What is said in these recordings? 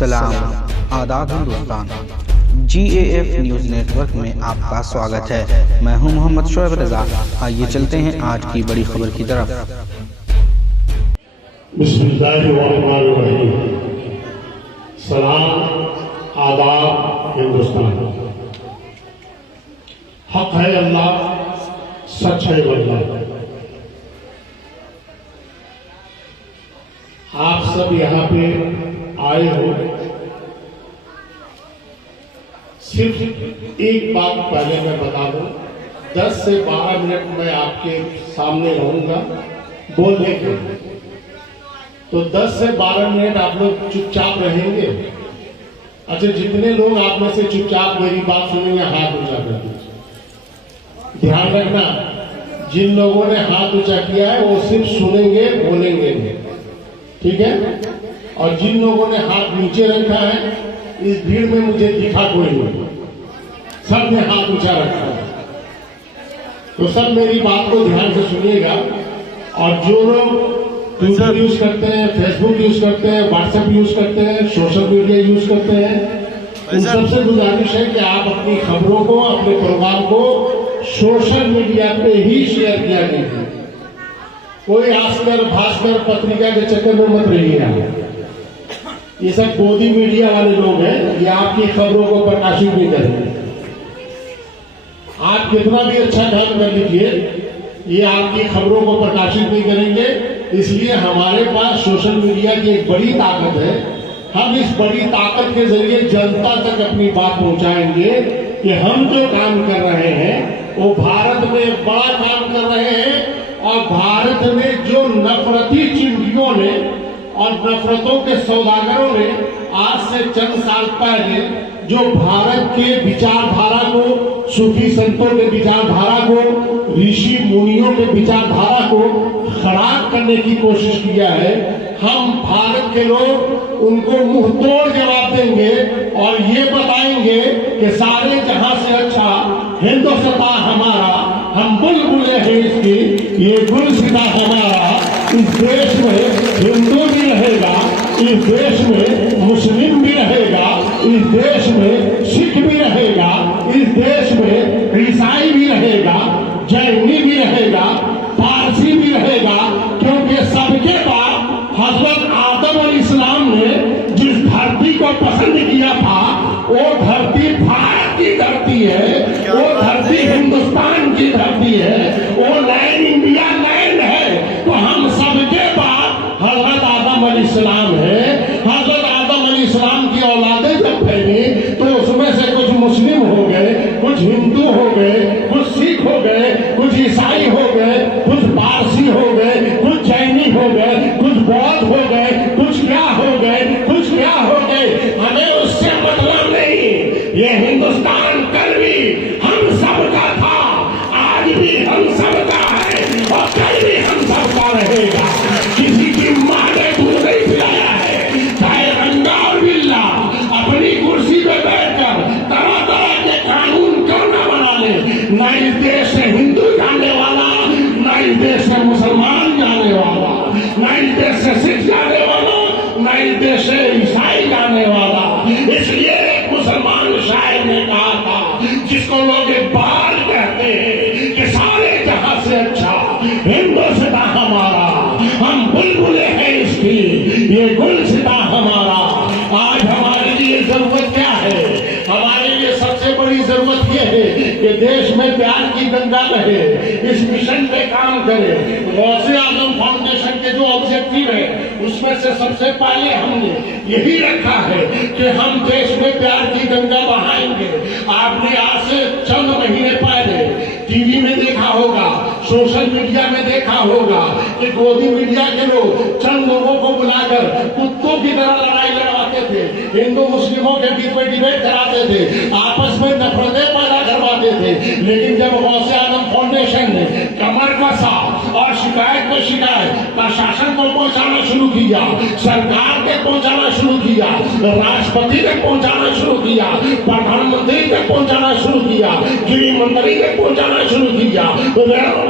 सलाम, आदाब Hindustan. GAF news network में आपका स्वागत है। मैं हूं मोहम्मद शोएब रजा। आइए चलते हैं आज की बड़ी खबर की तरफ। बिस्मिल्लाहिर्रहमानिर्रहीम। सलाम, आदाब हिंदुस्तान। हक है अल्लाह, सच है वल्लाह। आप सब यहाँ पे आए हो, सिर्फ एक बात पहले मैं बता दूं, 10 से 12 मिनट मैं आपके सामने रहूंगा बोलने के। तो 10 से 12 मिनट आप लोग चुपचाप रहेंगे। अच्छा, जितने लोग आप में से चुपचाप मेरी बात सुनेंगे हाथ ऊंचा कर दीजिए। ध्यान रखना, जिन लोगों ने हाथ ऊंचा किया है वो सिर्फ सुनेंगे, बोलेंगे नहीं, ठीक है। और जिन लोगों ने हाथ नीचे रखा है, इस भीड़ में मुझे दिखा कोई नहीं, सब ने हाथ ऊंचा रखा है। तो सब मेरी बात को ध्यान से सुनिएगा। और जो लोग ट्विटर यूज करते हैं, फेसबुक यूज करते हैं, व्हाट्सएप यूज करते हैं, सोशल मीडिया यूज करते हैं, उन सबसे गुजारिश है कि आप अपनी खबरों को, अपने प्रोग्राम को सोशल मीडिया पे ही शेयर किया कीजिए। कोई आस्कर भास्कर पत्रिका के चक्कर में मत रहिए। ये सब गोदी मीडिया वाले लोग हैं, ये आपकी खबरों को प्रकाशित नहीं करेंगे। आप कितना भी अच्छा काम कर लीजिए, ये आपकी खबरों को प्रकाशित नहीं करेंगे। इसलिए हमारे पास सोशल मीडिया की एक बड़ी ताकत है। हम इस बड़ी ताकत के जरिए जनता तक अपनी बात पहुंचाएंगे कि हम जो काम कर रहे हैं वो भारत में बड़ा काम कर रहे हैं। और भारत में जो नफरती चिंटियों ने और नफरतों के सौदागरों ने आज से चंद साल पहले जो भारत के विचारधारा को, सूफी संतों के विचारधारा को, ऋषि मुनियों के विचारधारा को खराब करने की कोशिश किया है, हम भारत के लोग उनको मुंह तोड़ जवाब देंगे और ये बताएंगे कि सारे जहां से अच्छा हिंदुस्तान हमारा, हम बुलबुले हैं इसकी, ये गुलसिता हमारा। इस देश में हिंदू भी रहेगा, इस देश में मुस्लिम भी रहेगा, इस देश में सिख भी रहेगा, इस देश में ईसाई भी रहेगा, जैनी भी रहेगा, पारसी भी रहेगा। क्योंकि सबके बाद हजरत आदम अलैहिस्सलाम ने जिस धरती को पसंद किया था, वो धरती भारत की धरती है, वो धरती हिंदुस्तान की धरती है, वो लैंड इंडिया लैंड है। तो हम सबके बाद हजरत आदम अलैहिस्सलाम है। हजरत आदम अलैहिस्सलाम की औलादें जब फैली तो उसमें से कुछ मुस्लिम हो गए, कुछ हिंदू हो गए, कुछ सिख हो गए, कुछ ईसाई हो गए, कुछ पारसी हो गए, कुछ जैनी हो गए, कुछ बौद्ध हो गए, कुछ क्या हो गए, कुछ क्या हो गए। हमें उससे मतलब नहीं। ये हिंदुस्तान कल भी हम सबका था, आज भी हम सबका है और कल भी हम सबका रहेगा। किसी की मां ने दूध नहीं पिलाया है, चाहे रंगा और बिल्ला अपनी कुर्सी पे बैठकर तरह तरह के कानून क्यों न बना ले। न इस देश से हिंदू जाने वाला, न इस देश से मुसलमान जाने वाला, न इस देश से सिख जाने वाला, न इस देश से ईसाई जाने वाला। इसलिए एक मुसलमान शायर ने कहा था, जिसको लोग बाल कहते हैं, कि सारे जहां से अच्छा हिंदुस्तान हमारा, हम बुलबुले हैं इसकी, ये गुलसिता हमारा। आज हमारे लिए जरूरत क्या है? हमारे लिए सबसे बड़ी जरूरत यह है कि देश में प्यार की गंगा रहे, इस मिशन पे काम करे। गौसे आजम फाउंडेशन के जो ऑब्जेक्टिव है उसमें से सबसे पहले हमने यही रखा है कि हम देश में प्यार की गंगा बहाएंगे। आपने आज से चंद महीने पहले टीवी में देखा होगा, सोशल मीडिया में देखा होगा कि गोदी मीडिया के लोग चंद लोगों को बुलाकर कुत्तों की तरह लड़ाई लड़वाते थे, हिंदू मुस्लिमों के बीच में डिबेट कराते थे, आपस में नफरतें पैदा करवाते थे। लेकिन जब गौसे आजम फाउंडेशन ने कमर कसा और शिकायत पर शिकायत का प्रशासन को पहुंचाना शुरू किया, सरकार ने पहुंचाना शुरू किया, राष्ट्रपति ने पहुंचाना शुरू किया, प्रधानमंत्री ने पहुंचाना शुरू किया, गृह मंत्री ने पहुंचाना शुरू किया,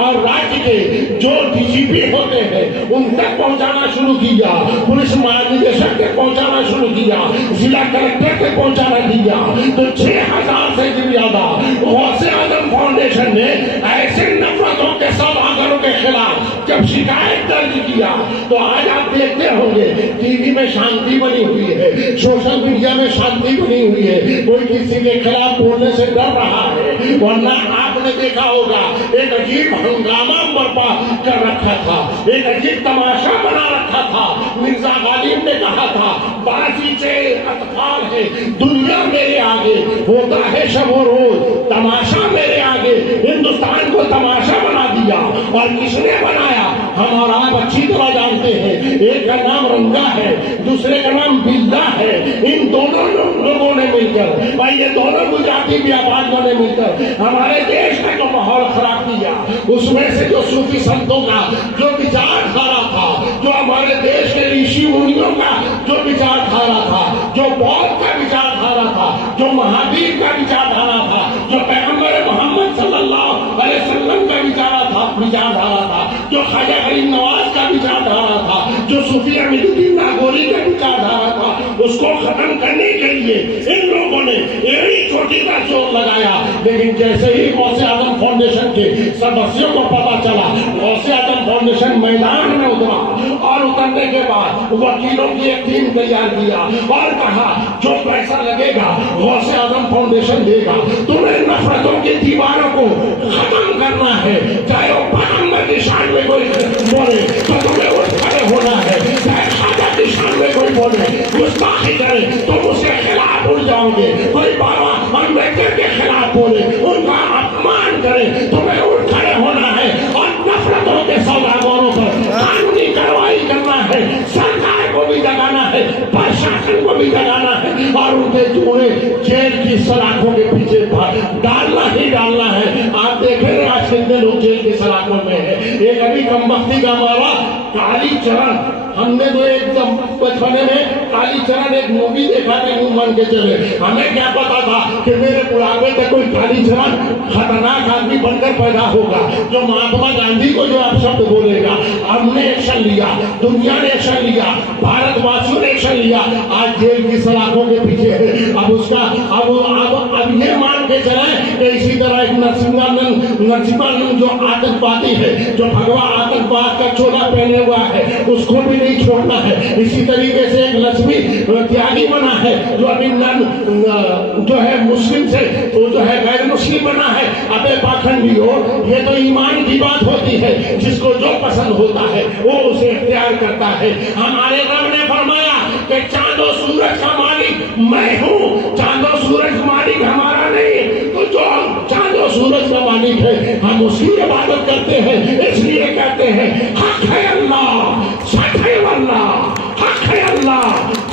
और राज्य के जो डीजीपी होते हैं उन तक पहुंचाना शुरू किया, पुलिस महानिदेशक ने पहुंचाना शुरू किया, जिला कलेक्टर ने पहुंचाना किया। तो 6000 से ज्यादा गौसे आजम फाउंडेशन ने ऐसे नफरतों के सौदागरों के खिलाफ जब शिकायत दर्ज किया, तो आज आप देखते होंगे टीवी में शांति बनी हुई है, सोशल मीडिया में शांति बनी हुई है, कोई किसी के खिलाफ बोलने से डर रहा है। वरना आपने देखा होगा एक अजीब हंगामा बर्पा कर रखा था, एक अजीब तमाशा बना रखा था। मिर्जा गालिब ने कहा था बाजी से अतफाल है दुनिया मेरे आगे, होता है शब और रोज तमाशा मेरे आगे। हिंदुस्तान को तमाशा बना दिया, और किसने बनाया हम और आप अच्छी तरह जानते हैं। एक का नाम रंगा है, दूसरे का नाम बिल्ला है। इन दोनों लोगों ने मिलकर, भाई ये दोनों गुजराती व्यापारियों ने मिलकर हमारे देश का जो माहौल खराब किया, उसमें से जो सूफी संतों का जो विचारधारा था, जो हमारे देश के ऋषि मुनियों का जो विचारधारा था, जो बौद्ध का विचारधारा था, जो महावीर का विचारधारा था, जो पैगंबर मोहम्मद सल्लल्लाहु अलैहि वसल्लम का विचारधारा था, जो ख्वाजा गरीब नवाज का विचारधारा था, जो सूफी अमीरुद्दीन नागौरी का विचारधारा था, उसको खत्म करने के लिए इन लोगों ने एड़ी चोटी का जोर लगाया। लेकिन जैसे ही गौसे आजम फाउंडेशन के सदस्यों को पता चला, गौसे आजम फाउंडेशन मैदान में उतरा, और उतरने के बाद वकीलों की एक टीम तैयार किया और कहा जो पैसा लगेगा गौसे आजम फाउंडेशन देगा। तुम्हें नफरतों की दीवारों को खत्म करना है, चाहे वो पैगंबर की शान में कोई बोले तो तुम्हें उठ खड़े होना है, चाहे ख्वाजा की शान में कोई बोले गुस्ताखी करे तुम उसके खिलाफ उठ जाओगे, कोई बाबा अम्बेडकर के खिलाफ बोले उनका अपमान करे तुम्हें उठ खड़े होना है, और नफरतों के सौदागरों पर कानूनी कार्रवाई करना है। सरकार को भी जगाना है, प्रशासन को भी जगाना है, और उनके उन्हें जेल की सलाखों के पीछे डालना ही डालना है। आप देखें आज कितने लोग जेल की सलाखों में है। एक अभी कमबख्ती का हमारा कालीचरण, हमने तो एकदम बचपने में कालीचरण एक मूवी देखा था, यूं मान के चले, हमें क्या पता था कि मेरे बुढ़ापे में कोई कालीचरण खतरनाक आदमी बनकर पैदा होगा जो महात्मा गांधी को जो आप शब्द बोलेगा। हमने एक्शन लिया, दुनिया ने एक्शन लिया, भारतवासियों ने एक्शन लिया, आज जेल की सलाखों के पीछे है। अब उसका अब ये मान के चले कि इसी तरह एक नरसिम्हानंद जो आतंकवादी है, जो भगवा आतंकवाद का चोला पहने हुआ है, उसको भी नहीं छोड़ना है। इसी तरीके से एक लक्ष्मी त्यागी बना है जो अभी जो है मुस्लिम से वो जो है गैर मुस्लिम बना है, अबे पाखंडी हो। ये तो ईमान की बात होती है, जिसको जो पसंद होता है वो उसे इख्तियार करता है। हमारे रब ने फरमाया कि चांदो सूरज का मालिक मैं हूँ, चांदो सूरज मालिक हमारा नहीं। तो जो चांदो सूरज का मालिक है हम उसकी इबादत करते हैं, इसलिए कहते हैं हक है अल्लाह, सच है अल्लाह, हक है अल्लाह,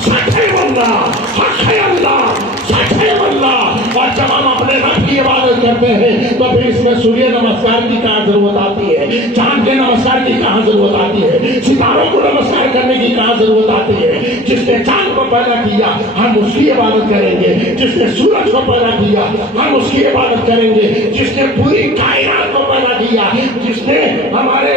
सच है अल्लाह, हक है अल्लाह, सच है अल्लाह। और जब हम अपने रब की इबादत करते हैं तो फिर इसमें सूर्य नमस्कार की कहाँ जरूरत आती है, चांद के नमस्कार की कहाँ जरूरत आती है, सितारों को नमस्कार करने की कहाँ जरूरत आती है। जिसने चांद को पैदा किया हम उसकी इबादत करेंगे, जिसने सूरज को पैदा किया हम उसकी इबादत करेंगे, जिसने पूरी कायनात को पैदा किया, जिसने हमारे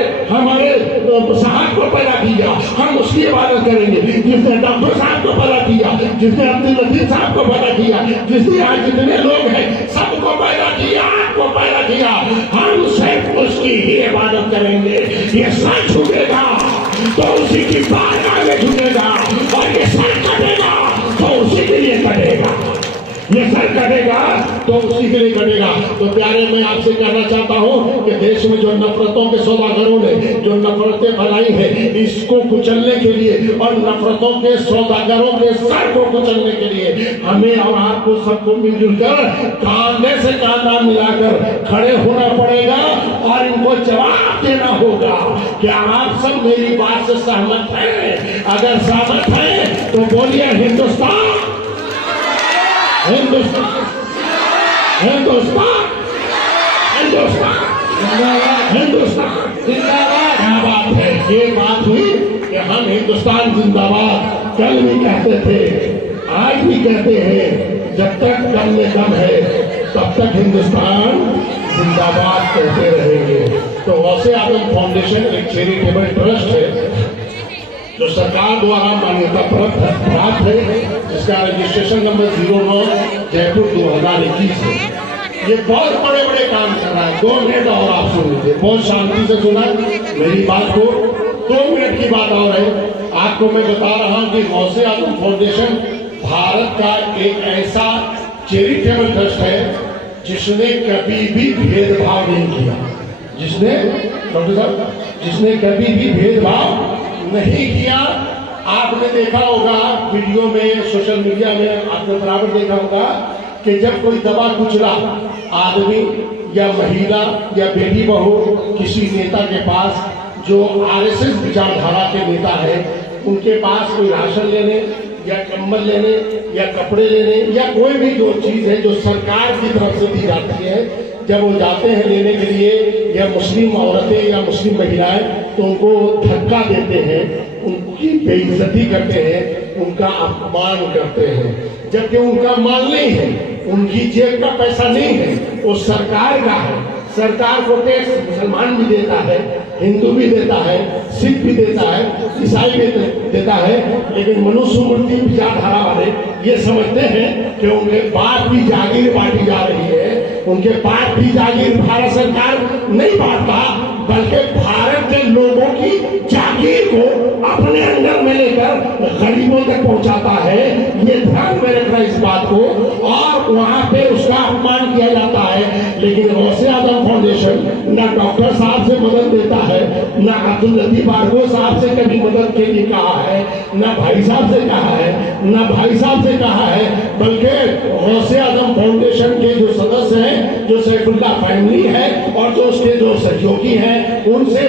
साहब को पैदा किया हम उसकी इबादत करेंगे, जिसने डॉक्टर साहब को पैदा किया, जिसने अब्दुल लतीफ साहब को पैदा किया, जिसने आज जितने लोग हैं सबको पैदा किया, आपको पैदा किया, हम सिर्फ उसकी ही इबादत करेंगे। ये सर झुकेगा तो उसी की बारगाह में झुकेगा, और ये सर कटेगा तो उसी के लिए कटेगा, ये सर कटेगा तो उसी के लिए कटेगा। तो प्यारे मैं आपसे कहना चाहता हूँ कि देश में जो नफरतों के सौदागरों ने जो नफरतें फैलाई है, इसको कुचलने के लिए और नफरतों के सौदागरों के सर को कुचलने के लिए हमें और आपको सबको मिलजुल कर कांधे से कांधा मिलाकर खड़े होना पड़ेगा और इनको जवाब देना होगा। क्या आप सब मेरी बात से सहमत हैं? अगर सहमत हैं तो बोलिए हिंदुस्तान, हिंदुस्तान, हिंदुस्तान, हिंदुस्तान, हिंदुस्तान। क्या बात है, ये बात हुई हिंदुस्तान जिंदाबाद कल भी कहते थे, आज भी कहते हैं, जब तक दम में दम है तब तक हिंदुस्तान जिंदाबाद कहते रहेंगे। तो गौसे आजम फाउंडेशन एक चैरिटेबल ट्रस्ट है जो सरकार द्वारा मान्यता प्राप्त है, जिसका रजिस्ट्रेशन नंबर 09 जयपुर 2021 है। ये बहुत बड़े बड़े काम कर रहा है। 2 मिनट और आप सुन लीजिए, बहुत शांति से सुना मेरी बात को। 2 मिनट की बात और है, आपको मैं बता रहा हूं कि गौसे आजम फाउंडेशन भारत का एक ऐसा चैरिटेबल ट्रस्ट है जिसने कभी भी भेदभाव नहीं किया। जिसने डॉक्टर साहब, जिसने कभी भी भेदभाव नहीं किया। आपने देखा होगा वीडियो में, सोशल मीडिया में आपने बराबर देखा होगा कि जब कोई दबा कुचला आदमी या महिला या बेटी बहू किसी नेता के पास, जो आरएसएस विचारधारा के नेता है, उनके पास कोई राशन लेने या कंबल लेने या कपड़े लेने या कोई भी जो चीज है जो सरकार की तरफ से दी जाती है, जब वो जाते हैं लेने के लिए, या मुस्लिम औरतें या मुस्लिम महिलाएं, तो उनको धक्का देते हैं, उनकी बेइज्जती करते हैं, उनका अपमान करते हैं, जबकि उनका माल नहीं है, उनकी जेब का पैसा नहीं है, वो सरकार का है। सरकार को टैक्स मुसलमान भी देता है, हिंदू भी देता है, सिख भी देता है, ईसाई भी देता है, लेकिन मनुष्य मूर्ति विचारधारा वाले ये समझते हैं कि उनके बाप की जागीर बांटी जा रही है। उनके बाप की जागीर भारत सरकार नहीं बांटता, बल्कि भारत के लोगों की जागीर को अपने अंदर में लेकर गरीबों तक पहुंचाता है। ये ध्यान में रखना इस बात को, और वहां पे उसका अपमान किया जाता है। लेकिन गौसे आजम फाउंडेशन ना डॉक्टर साहब से मदद देता है, ना अब्दुल लतीफ बारगो साहब से कभी मदद के लिए कहा है, ना भाई साहब से कहा है, ना भाई साहब से कहा है, बल्कि गौसे आजम फाउंडेशन के जो सदस्य हैं, जो सैफुल्ला फैमिली है और जो उसके जो सहयोगी हैं, उनसे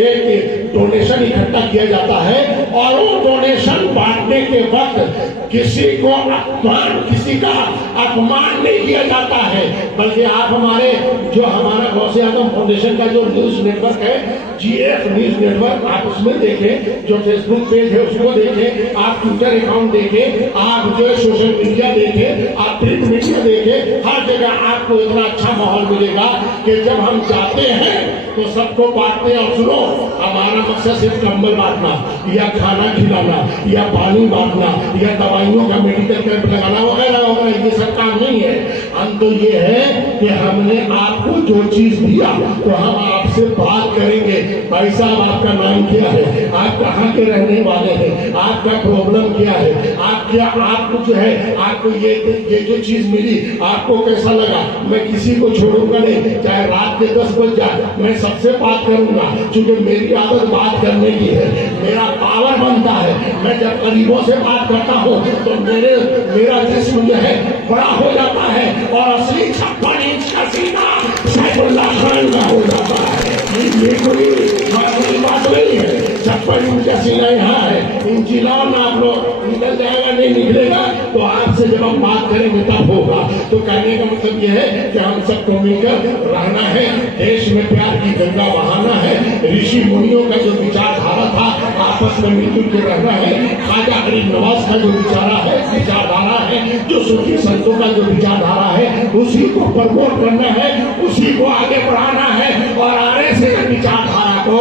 एक डोनेशन इकट्ठा किया जाता है। और वो डोनेशन बांटने के वक्त किसी को अपमान, किसी का अपमान नहीं किया जाता है, बल्कि आप हमारे जो हमारा गौसे आजम फाउंडेशन का जो न्यूज नेटवर्क है, GF न्यूज नेटवर्क, आप उसमें देखें, जो फेसबुक पेज है उसको देखें, आप ट्विटर अकाउंट देखें, आप जो सोशल मीडिया देखें, आप प्रिंट मीडिया देखें, हर जगह आपको इतना अच्छा माहौल मिलेगा कि जब हम जाते हैं तो सबको बांटते हैं। और सुनो, हमारा मकसद सिर्फ कंबल बांटना या खाना खिलाना या पानी बांटना या दवाइयों का मेडिकल कैंप लगाना वगैरह वगैरह, ये सब काम नहीं है। हम तो ये है कि हमने आपको जो चीज दिया तो हम आपसे बात करेंगे। भाई साहब, आपका नाम क्या है, आप कहाँ के रहने वाले हैं, आपका प्रॉब्लम क्या है, आपको जो है, आपको ये जो चीज मिली आपको कैसा लगा। मैं किसी को छोड़ूंगा नहीं, चाहे रात के 10 बज जाए, मैं सबसे बात करूंगा, क्योंकि मेरी आदत बात करने की है, मेरा पावर बनता है। मैं जब गरीबों से बात करता हूँ तो मेरा जिस्म जो है बड़ा हो जाता है, और असली 56 इंच का सीना सैफुल्लाह खान का हो जाता है। ये कोई बात नहीं है। 56 इंच का सीना यहाँ है, इंची लाओ ना आप लोग, निकल जाएगा, नहीं निकलेगा तो आपसे जब हम बात करेंगे तब होगा। तो कहने का मतलब यह है कि हम सबको मिलकर रहना है, देश में प्यार की गंगा बहाना है। ऋषि मुनियों का जो विचारधारा था, आपस में मिलजुल के रहना है। ख्वाजा गरीब नवाज का जो विचारधारा है, जो सूफी संतों का जो विचारधारा है, उसी को प्रमोट करना है, उसी को आगे बढ़ाना है, और आरएसएस विचारधारा को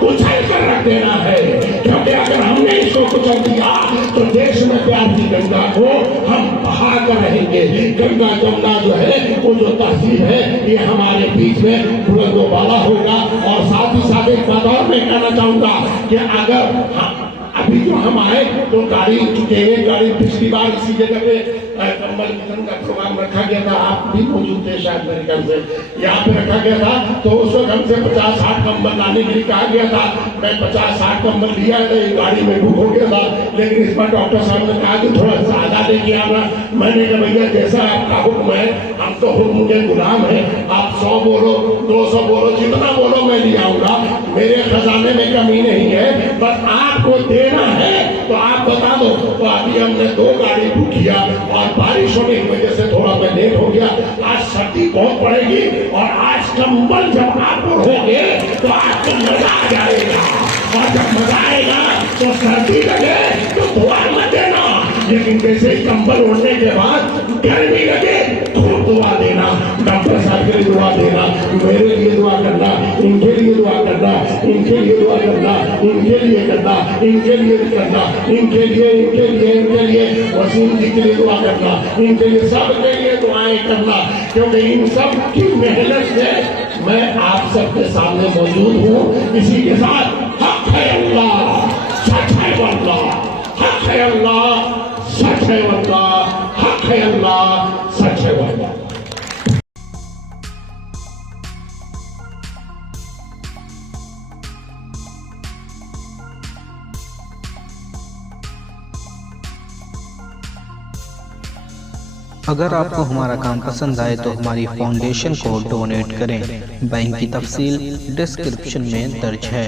कुचल कर रख देना है। क्योंकि अगर हमने इसको कुचल दिया तो देश में प्यार की गंगा को हम बहा कर रहेंगे। गंगा जमुना जो है, वो जो तहजीब है, ये हमारे बीच में बुलंदोबाला होगा। और साथ ही साथ एक बात और मैं कहना चाहूंगा कि अगर अभी जो हम आए तो गाड़ी चुके हैं, गाड़ी पिछली बार इसी जगह पे कंबल वितरण का प्रोग्राम रखा गया था, आप भी मौजूद थे शायद मेरे ख्याल से, यहाँ पे रखा गया था। तो उस वक्त हमसे 50-60 कंबल लाने के लिए कहा गया था। मैं 50-60 कंबल लिया था, ये गाड़ी में बुक हो गया था, लेकिन इस पर डॉक्टर साहब ने कहा कि थोड़ा ज्यादा लेके आना। मैंने कहा भैया जैसा आपका हुक्म है, हम तो हुक्म के गुलाम है, आप 100 बोलो, 200 बोलो, जितना बोलो मैं ले आऊंगा, मेरे खजाने में कमी नहीं है, बस आपको देना देना है तो आप बता दो। तो अभी हमने 2 गाड़ी बुक किया और बारिश होने की वजह से थोड़ा मैं लेट हो गया। आज सर्दी बहुत पड़ेगी और आज कंबल जब आप ओढ़ोगे तो आपको मजा आ जाएगा, और जब मजा आएगा तो सर्दी लगे तो दुआ मत देना, लेकिन जैसे ही कंबल ओढ़ने के बाद गर्मी लगे खूब दुआ देना। डॉक्टर साहब के लिए दुआ देना, मेरे लिए दुआ करना, इनके लिए दुआ करना, इनके लिए दुआ करना, इनके लिए करना, इनके लिए करना, इनके लिए, इनके लिए, इनके लिए, वसीम जी के लिए दुआ करना, इनके लिए, सब के लिए दुआएं करना, क्योंकि इन सब की मेहनत से मैं आप सबके सामने मौजूद हूँ। इसी के साथ हक है अल्लाह, सच है अल्लाह, हक है अल्लाह, सच है अल्लाह, हक है अल्लाह, सच है अल्लाह। अगर आपको हमारा काम पसंद आए तो हमारी फाउंडेशन को डोनेट करें। बैंक की तफसील डिस्क्रिप्शन में दर्ज है।